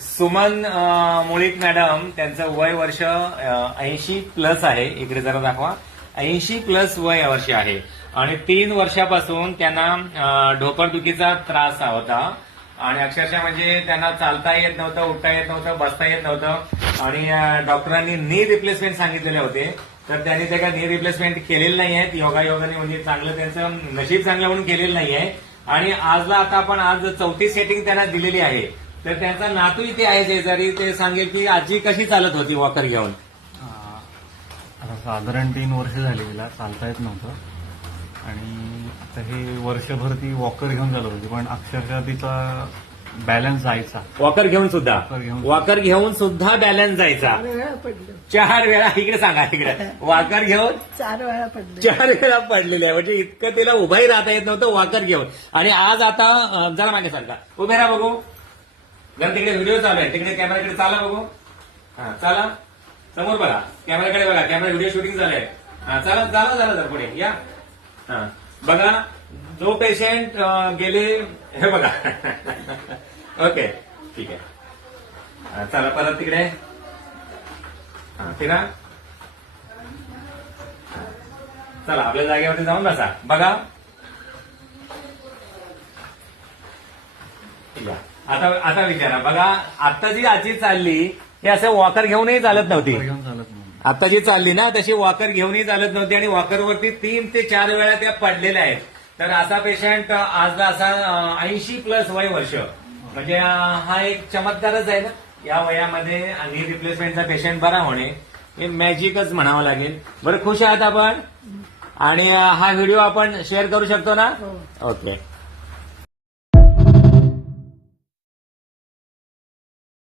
Suman Mulik madam, त्यांचं वय वर्ष 80+ आहे. इकडे जरा दाखवा. 80+ वय वर्ष आहे आणि 3 वर्षापासून त्यांना ढोपरदुखीचा त्रास होता आणि अक्षरशः म्हणजे त्यांना चालता येत नव्हतं, उठता येत नव्हतं, बसता येत नव्हतं आणि डॉक्टरांनी नी रिप्लेसमेंट सांगितलेले होते. तर त्यांनी ते काय नी रिप्लेसमेंट केलेलं नाही आहेत. योगायोगाने म्हणजे चांगलं त्यांचं नशीब चांगलं म्हणून केलेलं नाही आहे. आणि आजला आता आपण आज 4थी सेटिंग त्यांना दिलेली आहे. तर त्यांचा नातू इथे आहे शेजारी. ते सांगेल की आजी कशी चालत होती वॉकर घेऊन. आता साधारण 3 वर्ष झाली तिला चालता येत नव्हतं आणि आता हे वर्षभर ती वॉकर घेऊन चालत होती, पण अक्षरशः तिचा बॅलन्स जायचा. वॉकर घेऊन सुद्धा वॉकर घेऊन बॅलन्स जायचा. 4 वेळा इकडे सांगा, इकडे वॉकर घेऊन 4 वेळा पडले. 4 वेळा पडलेले आहे. म्हणजे इतकं तिला उभाही राहता येत नव्हतं वॉकर घेऊन. आणि आज आता जरा मागे सारखा उभे राहा बघू. जर तिकडे व्हिडिओ चालू आहे, तिकडे कॅमेराकडे चाला बघू. हा चला, समोर बघा, कॅमेराकडे बघा. कॅमेरा व्हिडिओ शूटिंग झालंय. हा चला, झालं जर पुढे या. हा बघा, जो पेशंट गेले हे बघा. ओके ठीक आहे. चला परत तिकडे. हा फिरा. चला आपल्या जागेवरती जाऊन बसा. बघा आता विचारा. बघा आता जी आजी चालली हे असं वॉकर घेऊनही चालत नव्हती. घेऊन चालत नाही. आता जी चालली ना तशी वॉकर घेऊनही चालत नव्हती आणि वॉकरवरती 3 ते 4 वेळा त्या पडलेल्या आहेत. तर असा पेशंट आजला असा 80+ वय वर्ष म्हणजे हा एक चमत्कारच आहे ना. या वयामध्ये नी रिप्लेसमेंटचा पेशंट बरा होणे हे मॅजिकच म्हणावं लागेल. बरं, खुश आहात आपण आणि हा व्हिडिओ आपण शेअर करू शकतो ना. हो. ओके.